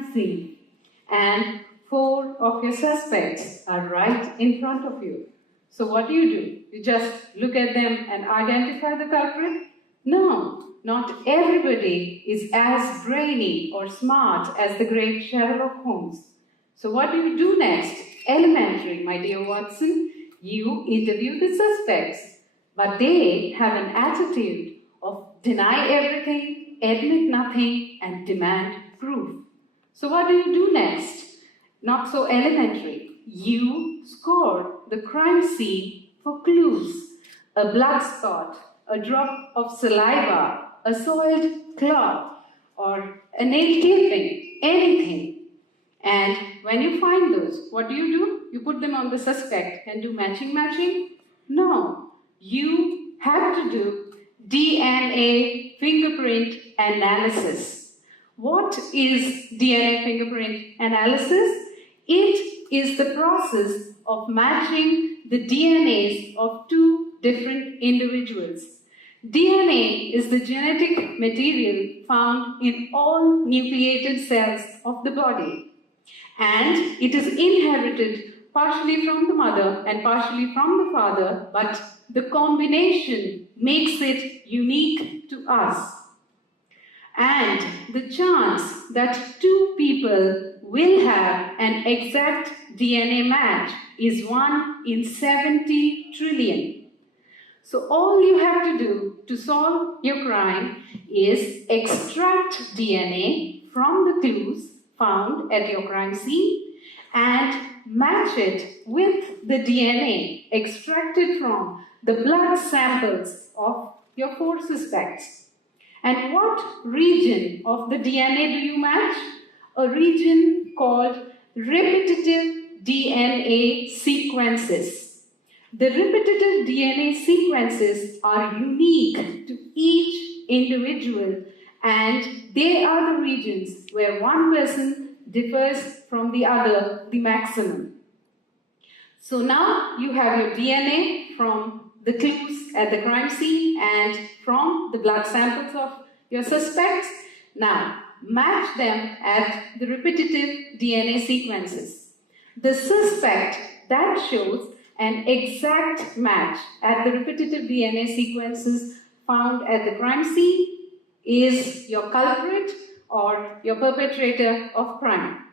crime scene and 4 of your suspects are right in front of you. So what do? You just look at them and identify the culprit? No, not everybody is as brainy or smart as the great Sherlock Holmes. So what do you do next? Elementary, my dear Watson. You interview the suspects, but they have an attitude of deny everything, admit nothing, and demand proof. So what do you do next? Not so elementary. You score the crime scene for clues. A blood spot, a drop of saliva, a soiled cloth, or a nail clipping, anything. And when you find those, what do? You put them on the suspect and do matching? No. You have to do DNA fingerprint analysis. What is DNA fingerprint analysis? It is the process of matching the DNAs of 2 different individuals. DNA is the genetic material found in all nucleated cells of the body, and it is inherited partially from the mother and partially from the father, but the combination makes it unique to us. And the chance that 2 people will have an exact DNA match is 1 in 70 trillion. So all you have to do to solve your crime is extract DNA from the clues found at your crime scene and match it with the DNA extracted from the blood samples of your 4 suspects. And what region of the DNA do you match? A region called repetitive DNA sequences. The repetitive DNA sequences are unique to each individual, and they are the regions where one person differs from the other the maximum. So now you have your DNA from the clues at the crime scene and from the blood samples of your suspects. Now, match them at the repetitive DNA sequences. The suspect that shows an exact match at the repetitive DNA sequences found at the crime scene is your culprit or your perpetrator of crime.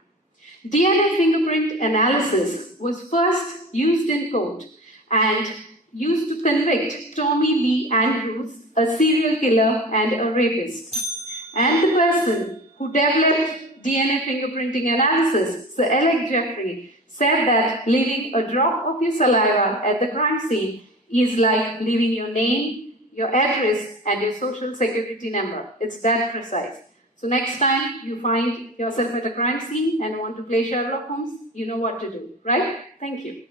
DNA fingerprint analysis was first used in court and used to convict Tommy Lee Andrews, a serial killer and a rapist. And the person who developed DNA fingerprinting analysis, Sir Alec Jeffrey, said that leaving a drop of your saliva at the crime scene is like leaving your name, your address, and your social security number. It's that precise. So next time you find yourself at a crime scene and want to play Sherlock Holmes, you know what to do, right? Thank you.